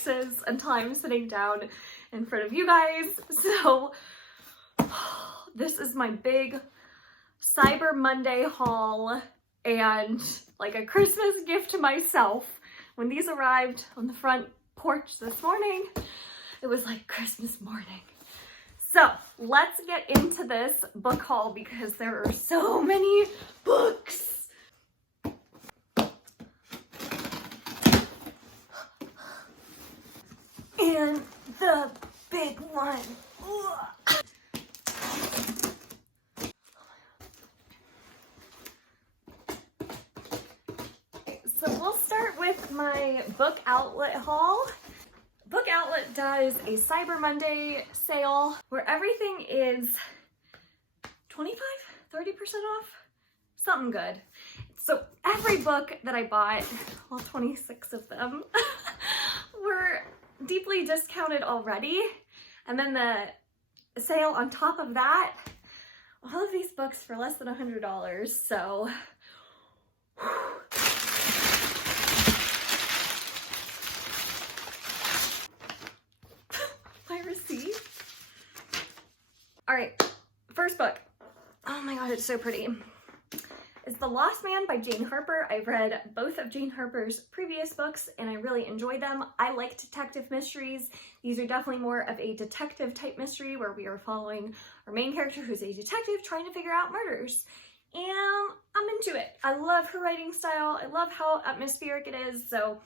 boxes until I'm sitting down in front of you guys. So this is my big Cyber Monday haul and like a Christmas gift to myself. When these arrived on the front porch this morning, it was like Christmas morning. So let's get into this book haul because there are so many books. And the big one. So we'll start with my book outlet haul. Book Outlet does a Cyber Monday sale where everything is 25, 30% off, something good. So every book that I bought, all 26 of them, were deeply discounted already. And then the sale on top of that, all of these books for less than $100. So my receipt. All right, first book. Oh my God, it's so pretty. It's The Lost Man by Jane Harper. I've read both of Jane Harper's previous books and I really enjoy them. I like detective mysteries. These are definitely more of a detective type mystery where we are following our main character who's a detective trying to figure out murders. And I'm into it. I love her writing style. I love how atmospheric it is. So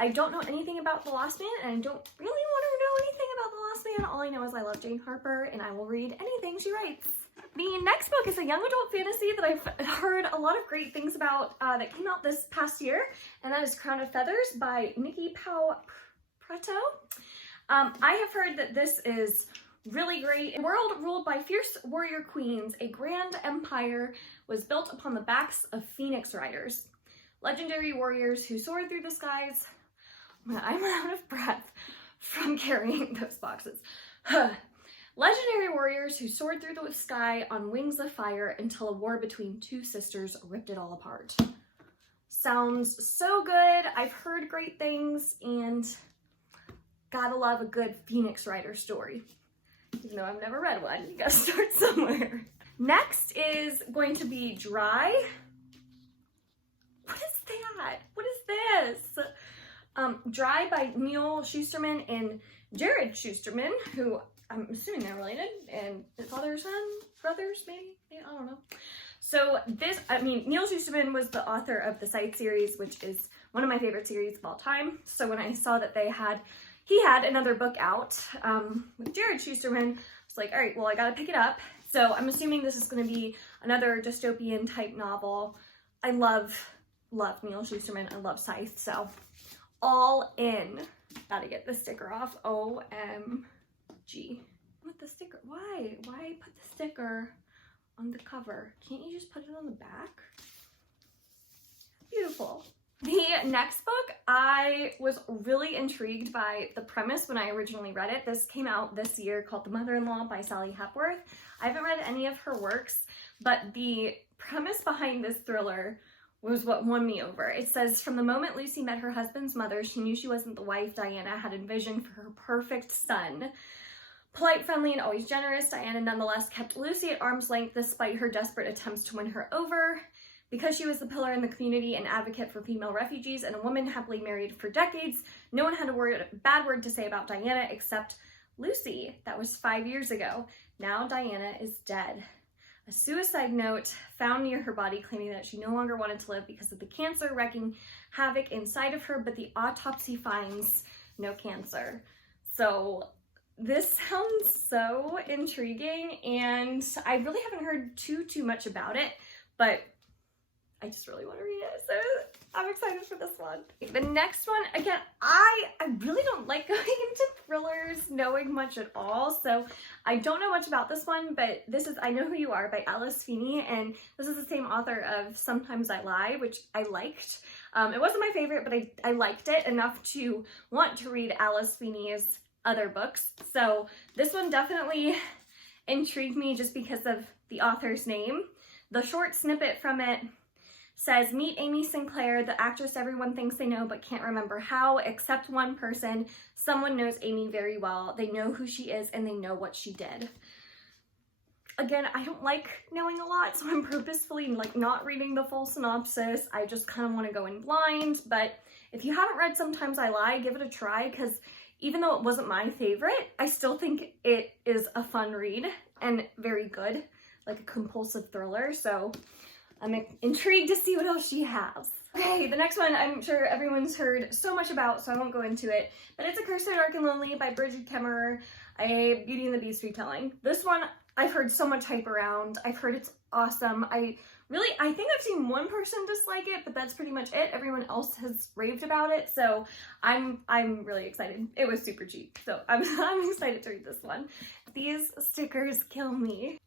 I don't know anything about The Lost Man and I don't really want to know anything about The Lost Man. All I know is I love Jane Harper and I will read anything she writes. The next book is a young adult fantasy that I've heard a lot of great things about that came out this past year, and that is Crown of Feathers by Nikki Bao Thieves. I have heard that this is really great. A world ruled by fierce warrior queens, a grand empire was built upon the backs of phoenix riders, legendary warriors who soared through the skies. I'm out of breath from carrying those boxes. Legendary warriors who soared through the sky on wings of fire until a war between two sisters ripped it all apart. Sounds so good. I've heard great things and gotta love a good Phoenix Rider story. Even though I've never read one, you gotta start somewhere. Next is going to be Dry. What is that? What is this? Dry by Neil Shusterman and Jared Shusterman, who I'm assuming they're related, and fathers and brothers, maybe? Yeah, I don't know. So this, Neil Shusterman was the author of the Sight series, which is one of my favorite series of all time. So when I saw that he had another book out with Jared Shusterman, I was like, all right, well, I gotta pick it up. So I'm assuming this is gonna be another dystopian type novel. I love Neil Shusterman. I love Scythe, so all in. Gotta get the sticker off. OMG. With the sticker, why put the sticker on the cover? Can't you just put it on the back? Beautiful. The next book, I was really intrigued by the premise when I originally read it. This came out this year, called The Mother-in-Law by Sally Hepworth. I haven't read any of her works, but the premise behind this thriller was what won me over. It says, from the moment Lucy met her husband's mother, she knew she wasn't the wife Diana had envisioned for her perfect son. Polite, friendly, and always generous, Diana nonetheless kept Lucy at arm's length despite her desperate attempts to win her over. Because she was the pillar in the community and advocate for female refugees and a woman happily married for decades, no one had a bad word to say about Diana except Lucy. That was 5 years ago. Now Diana is dead. A suicide note found near her body claiming that she no longer wanted to live because of the cancer wreaking havoc inside of her, but the autopsy finds no cancer. So this sounds so intriguing, and I really haven't heard too much about it, but I just really want to read it, so I'm excited for this one. The next one, again, I really don't like going into thrillers knowing much at all, so I don't know much about this one, but this is I Know Who You Are by Alice Feeney, and this is the same author of Sometimes I Lie, which I liked. It wasn't my favorite, but I liked it enough to want to read Alice Feeney's other books, so this one definitely intrigued me just because of the author's name. The short snippet from it says, meet Amy Sinclair, the actress everyone thinks they know but can't remember how, except one person. Someone knows Amy very well. They know who she is and they know what she did. Again, I don't like knowing a lot, so I'm purposefully like not reading the full synopsis. I just kind of want to go in blind, but if you haven't read Sometimes I Lie, give it a try, because even though it wasn't my favorite, I still think it is a fun read and very good, like a compulsive thriller, so I'm intrigued to see what else she has. Okay, the next one I'm sure everyone's heard so much about, so I won't go into it, but it's A Curse So Dark and Lonely by Bridget Kemmerer, a Beauty and the Beast retelling. This one I've heard so much hype around. I've heard it's awesome. I think I've seen one person dislike it, but that's pretty much it. Everyone else has raved about it, so I'm really excited. It was super cheap, so I'm excited to read this one. These stickers kill me.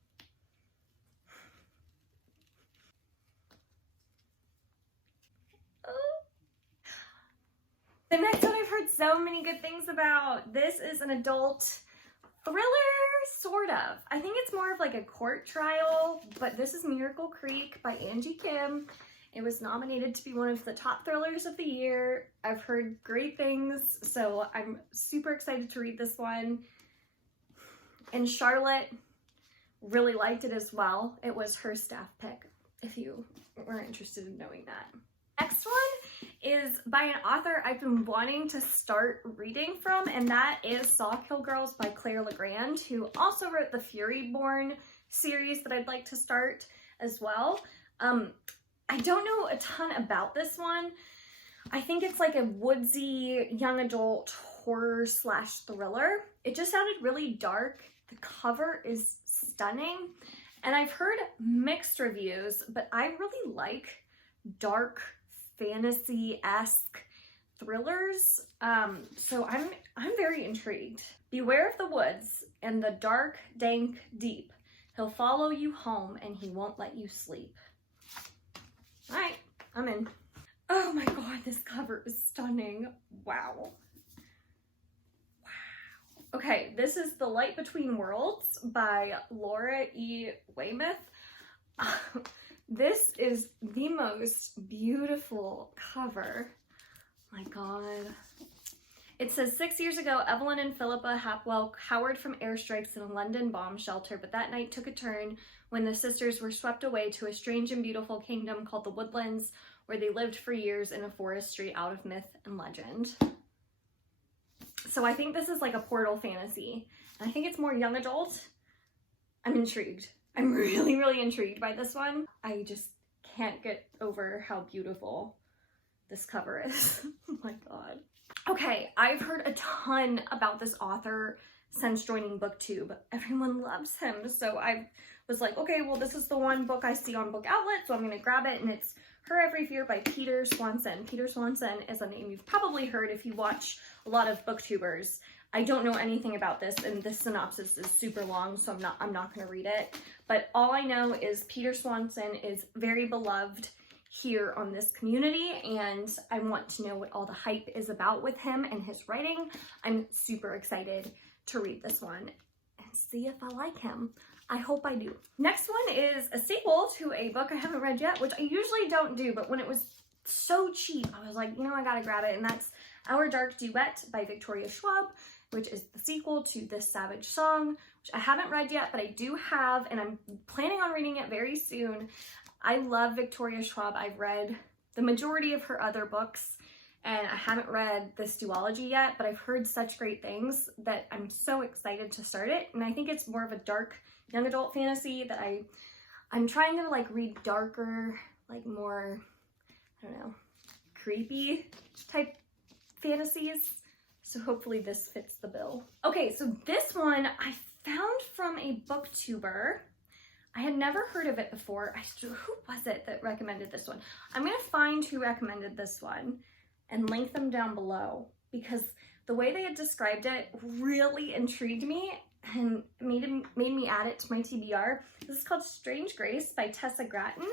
The next one I've heard so many good things about. This is an adult thriller, sort of. I think it's more of like a court trial, but this is Miracle Creek by Angie Kim. It was nominated to be one of the top thrillers of the year. I've heard great things, so I'm super excited to read this one. And Charlotte really liked it as well. It was her staff pick, if you were interested in knowing that. Next one is by an author I've been wanting to start reading from, and that is Sawkill Girls by Claire Legrand, who also wrote the Furyborn series that I'd like to start as well. I don't know a ton about this one. I think it's like a woodsy young adult horror slash thriller. It just sounded really dark. The cover is stunning, and I've heard mixed reviews, but I really like dark fantasy-esque thrillers, so I'm very intrigued. Beware of the woods and the dark, dank, deep. He'll follow you home and he won't let you sleep. All right, I'm in. Oh my god, this cover is stunning. Wow. Okay, this is The Light Between Worlds by Laura E. Weymouth. This is the most beautiful cover. My god. It says, 6 years ago, Evelyn and Philippa Hapwell cowered from airstrikes in a London bomb shelter, but that night took a turn when the sisters were swept away to a strange and beautiful kingdom called the Woodlands, where they lived for years in a forest straight out of myth and legend. So I think this is like a portal fantasy, and I think it's more young adult. I'm intrigued. I'm really, really intrigued by this one. I just can't get over how beautiful this cover is. Oh my god. Okay, I've heard a ton about this author since joining BookTube. Everyone loves him, so I was like, okay, well, this is the one book I see on Book Outlet, so I'm gonna grab it, and it's Her Every Fear by Peter Swanson. Peter Swanson is a name you've probably heard if you watch a lot of booktubers. I don't know anything about this, and this synopsis is super long, so I'm not going to read it. But all I know is Peter Swanson is very beloved here on this community, and I want to know what all the hype is about with him and his writing. I'm super excited to read this one and see if I like him. I hope I do. Next one is a sequel to a book I haven't read yet, which I usually don't do, but when it was so cheap, I was like, you know, I gotta grab it, and that's Our Dark Duet by Victoria Schwab, which is the sequel to This Savage Song, which I haven't read yet, but I do have, and I'm planning on reading it very soon. I love Victoria Schwab. I've read the majority of her other books, and I haven't read this duology yet, but I've heard such great things that I'm so excited to start it. And I think it's more of a dark young adult fantasy that I'm trying to like read darker, like more, I don't know, creepy type fantasies. So hopefully this fits the bill. Okay, so this one I found from a booktuber. I had never heard of it before. Who was it that recommended this one? I'm gonna find who recommended this one and link them down below, because the way they had described it really intrigued me and made me add it to my TBR. This is called Strange Grace by Tessa Gratton.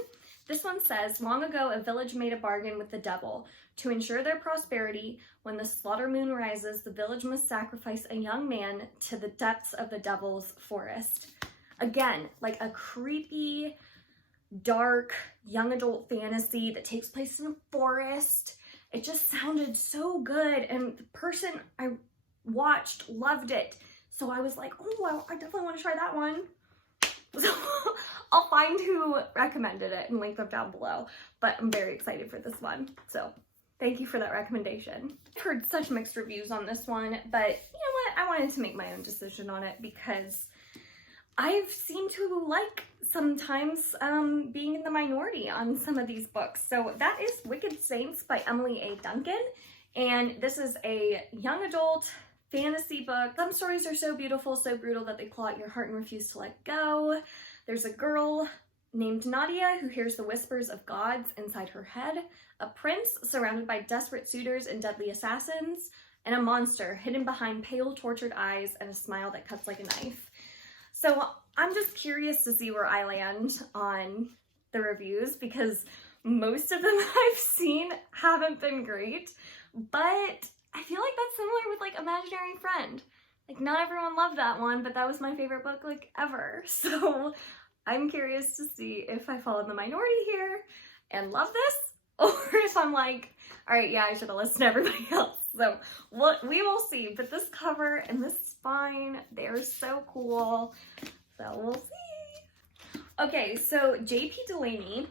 This one says, long ago, a village made a bargain with the devil. To ensure their prosperity, when the slaughter moon rises, the village must sacrifice a young man to the depths of the devil's forest. Again, like a creepy, dark young adult fantasy that takes place in a forest. It just sounded so good, and the person I watched loved it. So I was like, oh, I definitely want to try that one. So I'll find who recommended it and link them down below. But I'm very excited for this one. So thank you for that recommendation. I've heard such mixed reviews on this one, but you know what? I wanted to make my own decision on it because I've seemed to like sometimes being in the minority on some of these books. So that is Wicked Saints by Emily A. Duncan. And this is a young adult fantasy book. Some stories are so beautiful, so brutal that they claw at your heart and refuse to let go. There's a girl named Nadia who hears the whispers of gods inside her head, a prince surrounded by desperate suitors and deadly assassins, and a monster hidden behind pale, tortured eyes and a smile that cuts like a knife. So I'm just curious to see where I land on the reviews because most of them I've seen haven't been great, but I feel like that's similar with like Imaginary Friend. Like not everyone loved that one, but that was my favorite book like ever. So I'm curious to see if I fall in the minority here and love this, or if I'm like, all right, yeah, I should have listened to everybody else. So we will see, but this cover and this spine, they're so cool. So we'll see. Okay, so J.P. Delaney,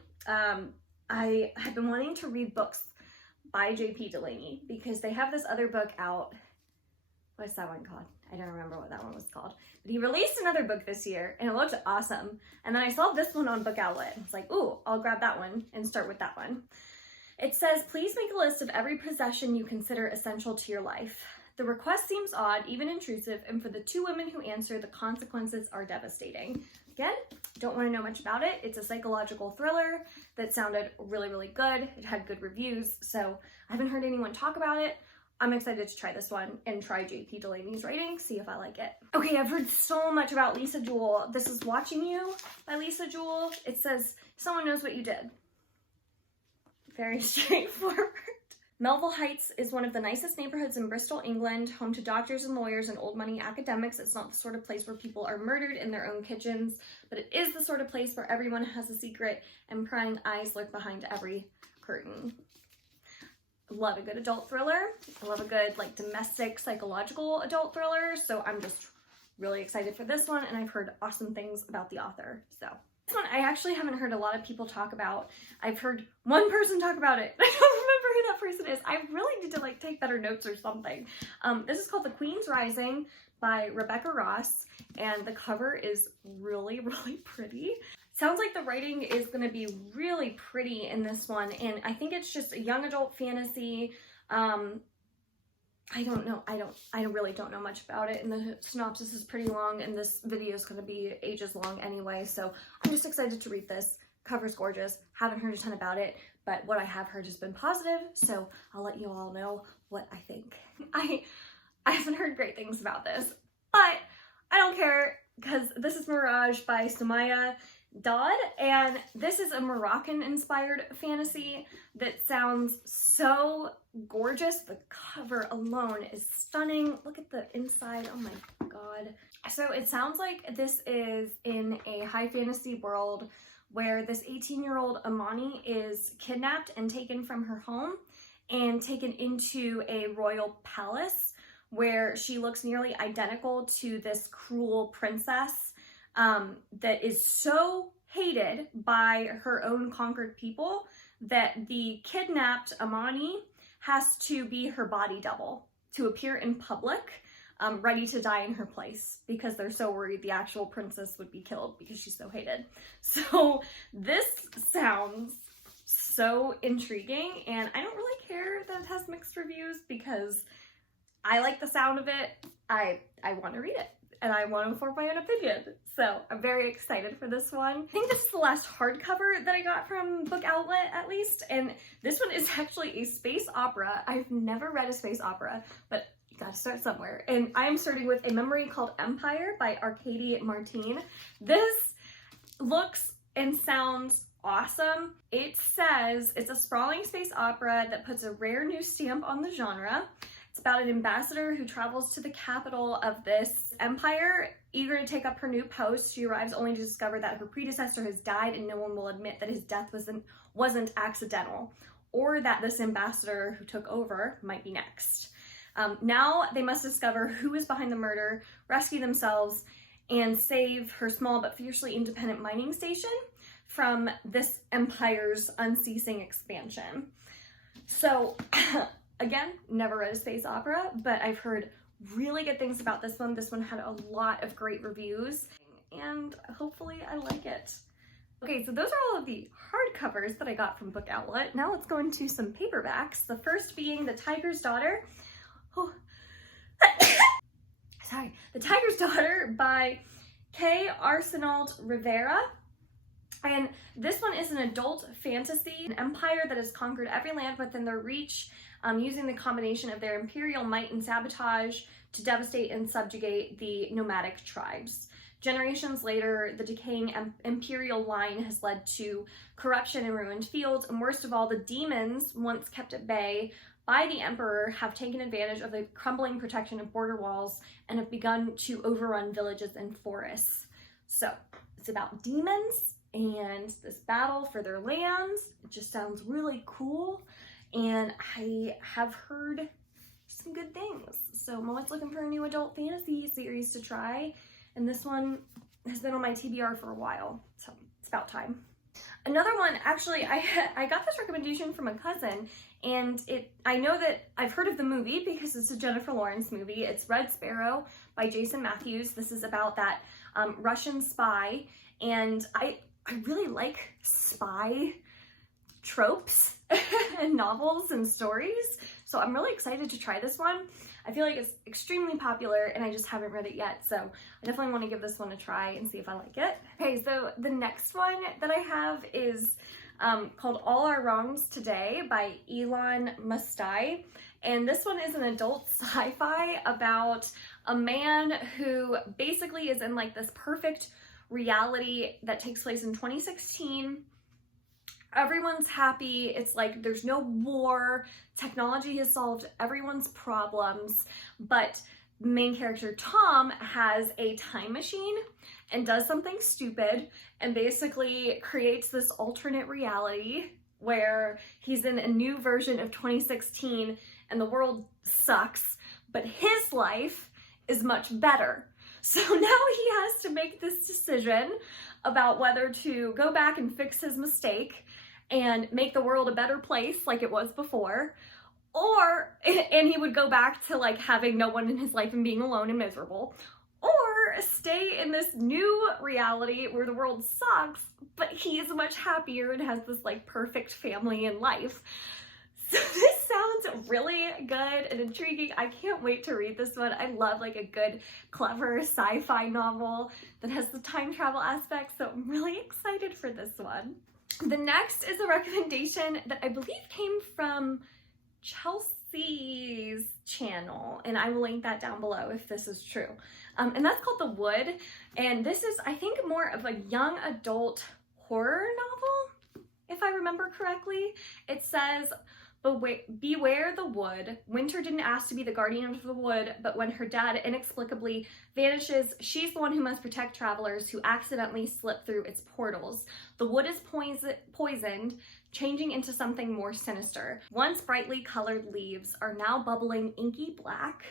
I have been wanting to read books by J.P. Delaney because they have this other book out. What's that one called? I don't remember what that one was called. But he released another book this year and it looked awesome. And then I saw this one on Book Outlet. It's like, ooh, I'll grab that one and start with that one. It says, please make a list of every possession you consider essential to your life. The request seems odd, even intrusive, and for the two women who answer, the consequences are devastating. Again, don't want to know much about it. It's a psychological thriller that sounded really, really good. It had good reviews, so I haven't heard anyone talk about it. I'm excited to try this one and try J.P. Delaney's writing, see if I like it. Okay, I've heard so much about Lisa Jewell. This is Watching You by Lisa Jewell. It says, someone knows what you did. Very straightforward. Melville Heights is one of the nicest neighborhoods in Bristol, England, home to doctors and lawyers and old money academics. It's not the sort of place where people are murdered in their own kitchens, but it is the sort of place where everyone has a secret and prying eyes lurk behind every curtain. Love a good adult thriller. I love a good like domestic psychological adult thriller, so I'm just really excited for this one, and I've heard awesome things about the author. So this one I actually haven't heard a lot of people talk about. I've heard one person talk about it. I don't remember who that person is. I really need to like take better notes or something. This is called The Queen's Rising by Rebecca Ross, and the cover is really, really pretty. Sounds like the writing is going to be really pretty in this one, and I think it's just a young adult fantasy. I don't know. I really don't know much about it, and the synopsis is pretty long, and this video is going to be ages long anyway, so I'm just excited to read this. Cover's gorgeous. Haven't heard a ton about it, but what I have heard has been positive, so I'll let you all know what I think. I haven't heard great things about this, but I don't care, because this is Mirage by Sumaya Dodd, and this is a Moroccan-inspired fantasy that sounds so gorgeous. The cover alone is stunning. Look at the inside. Oh my god. So it sounds like this is in a high fantasy world where this 18-year-old Amani is kidnapped and taken from her home and taken into a royal palace where she looks nearly identical to this cruel princess that is so hated by her own conquered people that the kidnapped Amani has to be her body double to appear in public, ready to die in her place because they're so worried the actual princess would be killed because she's so hated. So this sounds so intriguing, and I don't really care that it has mixed reviews because I like the sound of it. I want to read it, and I want to form my own opinion. So I'm very excited for this one. I think this is the last hardcover that I got from Book Outlet, at least, and this one is actually a space opera. I've never read a space opera, but you gotta start somewhere. And I am starting with A Memory Called Empire by Arcady Martine. This looks and sounds awesome. It says it's a sprawling space opera that puts a rare new stamp on the genre. It's about an ambassador who travels to the capital of this empire, eager to take up her new post. She arrives only to discover that her predecessor has died and no one will admit that his death wasn't accidental, or that this ambassador who took over might be next. Now they must discover who is behind the murder, rescue themselves, and save her small but fiercely independent mining station from this empire's unceasing expansion. So, again, never read a space opera, but I've heard really good things about this one. This one had a lot of great reviews, and hopefully I like it. Okay, so those are all of the hardcovers that I got from Book Outlet. Now let's go into some paperbacks. The first being The Tiger's Daughter. Oh. Sorry. The Tiger's Daughter by K. Arsenault Rivera. And this one is an adult fantasy, an empire that has conquered every land within their reach, using the combination of their imperial might and sabotage to devastate and subjugate the nomadic tribes. Generations later, the decaying imperial line has led to corruption and ruined fields, and worst of all, the demons, once kept at bay by the emperor, have taken advantage of the crumbling protection of border walls and have begun to overrun villages and forests. So, it's about demons and this battle for their lands. It just sounds really cool, and I have heard some good things. So I'm always looking for a new adult fantasy series to try, and this one has been on my TBR for a while, so it's about time. Another one, actually, I got this recommendation from a cousin, and I know that I've heard of the movie because it's a Jennifer Lawrence movie. It's Red Sparrow by Jason Matthews. This is about that Russian spy, and I really like spy tropes and novels and stories, so I'm really excited to try this one. I feel like it's extremely popular and I just haven't read it yet, so I definitely want to give this one a try and see if I like it. Okay, so the next one that I have is called All Our Wrongs Today by Elon Mustai, and this one is an adult sci-fi about a man who basically is in like this perfect reality that takes place in 2016. Everyone's happy. It's like there's no war. Technology has solved everyone's problems, but main character Tom has a time machine and does something stupid and basically creates this alternate reality where he's in a new version of 2016 and the world sucks, but his life is much better. So now he has to make this decision about whether to go back and fix his mistake and make the world a better place like it was before, and he would go back to like having no one in his life and being alone and miserable, or stay in this new reality where the world sucks, but he's much happier and has this like perfect family and life. So this sounds really good and intriguing. I can't wait to read this one. I love like a good, clever sci-fi novel that has the time travel aspect, so I'm really excited for this one. The next is a recommendation that I believe came from Chelsea's channel, and I will link that down below if this is true. And that's called The Wood, and this is, I think, more of a young adult horror novel, if I remember correctly. It says, beware the wood. Winter didn't ask to be the guardian of the wood, but when her dad inexplicably vanishes, she's the one who must protect travelers who accidentally slip through its portals. The wood is poisoned, changing into something more sinister. Once brightly colored leaves are now bubbling inky black.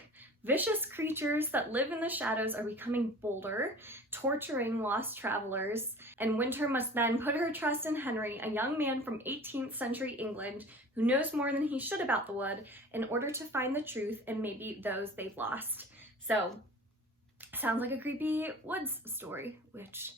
Vicious creatures that live in the shadows are becoming bolder, torturing lost travelers, and Winter must then put her trust in Henry, a young man from 18th century England who knows more than he should about the wood, in order to find the truth and maybe those they've lost. So, sounds like a creepy woods story, which,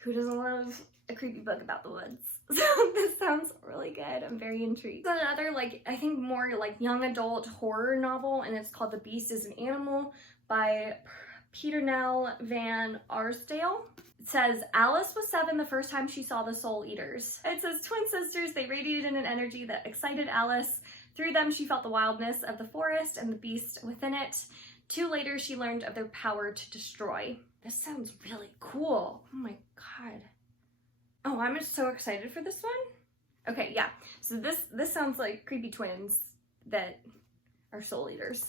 who doesn't love a creepy book about the woods? So this sounds really good. I'm very intrigued. Another, like, I think more like young adult horror novel, and it's called The Beast is an Animal by Peternell Van Arsdale. It says, Alice was 7 the first time she saw the Soul Eaters. It says, twin sisters, they radiated an energy that excited Alice. Through them, she felt the wildness of the forest and the beast within it. 2 later, she learned of their power to destroy. This sounds really cool. Oh my god. Oh, I'm just so excited for this one. Okay, yeah. So this sounds like creepy twins that are soul eaters,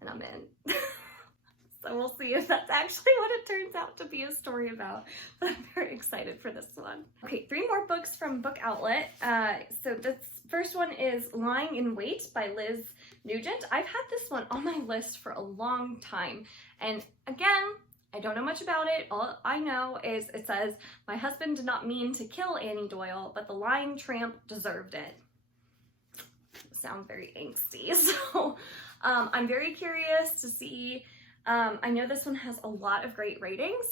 and I'm in. So we'll see if that's actually what it turns out to be a story about, but I'm very excited for this one. Okay, 3 more books from Book Outlet. So this first one is Lying in Wait by Liz Nugent. I've had this one on my list for a long time, and again, I don't know much about it. All I know is it says, my husband did not mean to kill Annie Doyle, but the lying tramp deserved it. Sound very angsty. So I'm very curious to see. I know this one has a lot of great ratings,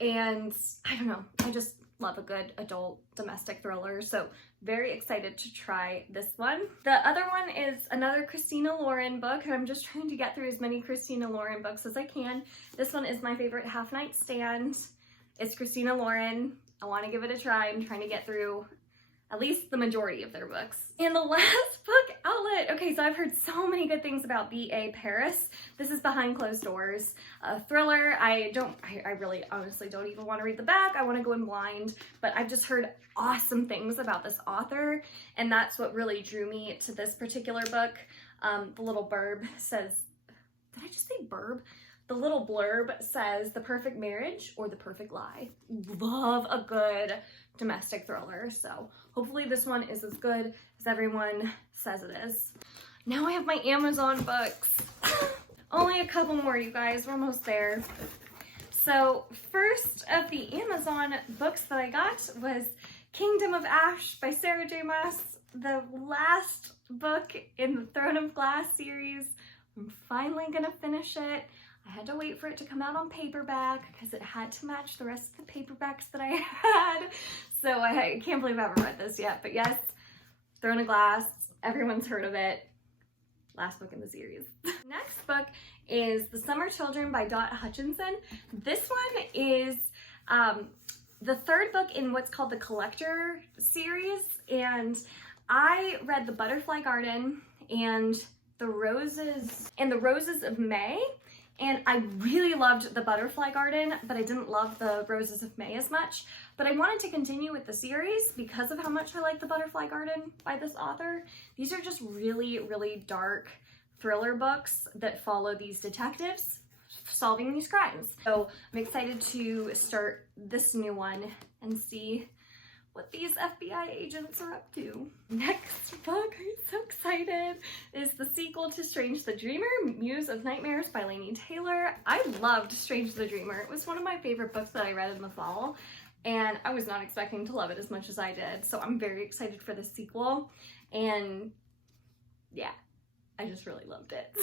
and I don't know, I just love a good adult domestic thriller, so very excited to try this one. The other one is another Christina Lauren book, and I'm just trying to get through as many Christina Lauren books as I can. This one is my favorite Half Night Stand. It's Christina Lauren. I want to give it a try. I'm trying to get through at least the majority of their books. And the last Book Outlet. Okay, so I've heard so many good things about B.A. Paris. This is Behind Closed Doors, a thriller. I really honestly don't even want to read the back. I want to go in blind, but I've just heard awesome things about this author, and that's what really drew me to this particular book. The little blurb says, did I just say burb? The little blurb says, the perfect marriage or the perfect lie. Love a good domestic thriller, so hopefully this one is as good as everyone says it is. Now I have my Amazon books. Only a couple more, you guys. We're almost there. So first of the Amazon books that I got was Kingdom of Ash by Sarah J. Maas, the last book in the Throne of Glass series. I'm finally gonna finish it. I had to wait for it to come out on paperback because it had to match the rest of the paperbacks that I had. So I can't believe I haven't read this yet, but yes, Throne of Glass, everyone's heard of it. Last book in the series. Next book is The Summer Children by Dot Hutchinson. This one is the third book in what's called the Collector series, and I read The Butterfly Garden and The Roses of May. And I really loved The Butterfly Garden, but I didn't love The Roses of May as much. But I wanted to continue with the series because of how much I like The Butterfly Garden by this author. These are just really, really dark thriller books that follow these detectives solving these crimes. So I'm excited to start this new one and see what these FBI agents are up to. Next book, I'm so excited, is the sequel to Strange the Dreamer, Muse of Nightmares by Laini Taylor. I loved Strange the Dreamer. It was one of my favorite books that I read in the fall, and I was not expecting to love it as much as I did. So I'm very excited for the sequel, and yeah, I just really loved it.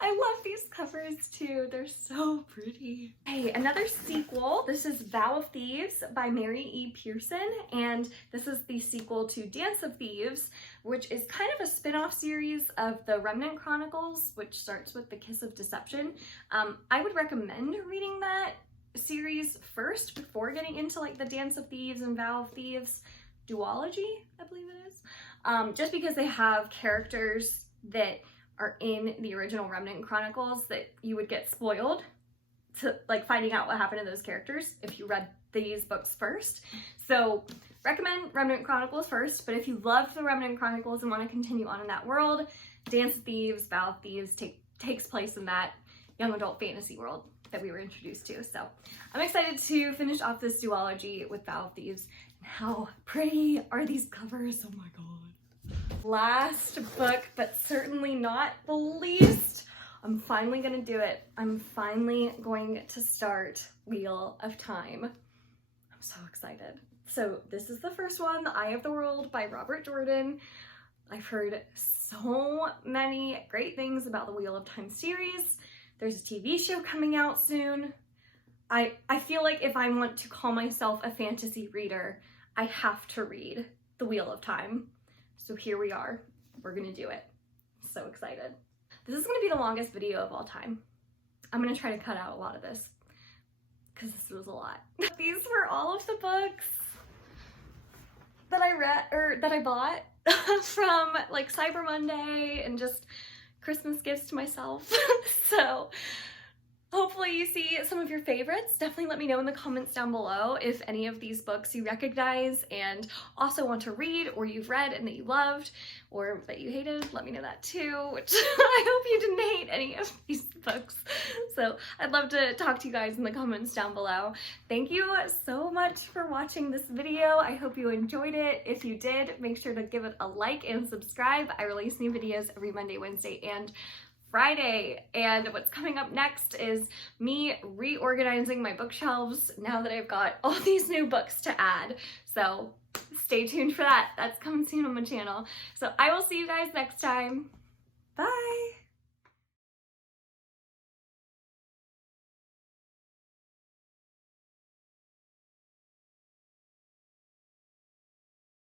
I love these covers too. They're so pretty. Hey, another sequel. This is Bao Thieves by Mary E. Pearson, and this is the sequel to Dance of Thieves, which is kind of a spin-off series of the Remnant Chronicles, which starts with The Kiss of Deception. I would recommend reading that series first before getting into like the Dance of Thieves and Bao of Thieves duology, I believe it is. Just because they have characters that are in the original Remnant Chronicles that you would get spoiled to like finding out what happened to those characters if you read these books first. So recommend Remnant Chronicles first, but if you love the Remnant Chronicles and want to continue on in that world, Dance of Thieves, Bao of Thieves takes place in that young adult fantasy world that we were introduced to. So I'm excited to finish off this duology with Bao of Thieves. And how pretty are these covers? Oh my god. Last book, but certainly not the least, I'm finally gonna do it. I'm finally going to start Wheel of Time. I'm so excited. So this is the first one, The Eye of the World by Robert Jordan. I've heard so many great things about the Wheel of Time series. There's a TV show coming out soon. I feel like if I want to call myself a fantasy reader, I have to read The Wheel of Time. So here we are, we're gonna do it. So excited. This is gonna be the longest video of all time. I'm gonna try to cut out a lot of this because this was a lot. These were all of the books that I read, or that I bought from like Cyber Monday and just Christmas gifts to myself. So Hopefully you see some of your favorites. Definitely let me know in the comments down below if any of these books you recognize and also want to read, or you've read and that you loved, or that you hated. Let me know that too. Which I hope you didn't hate any of these books. So I'd love to talk to you guys in the comments down below. Thank you so much for watching this video. I hope you enjoyed it. If you did, make sure to give it a like and subscribe. I release new videos every Monday, Wednesday, and Friday. And what's coming up next is me reorganizing my bookshelves now that I've got all these new books to add. So stay tuned for that. That's coming soon on my channel. So I will see you guys next time. Bye!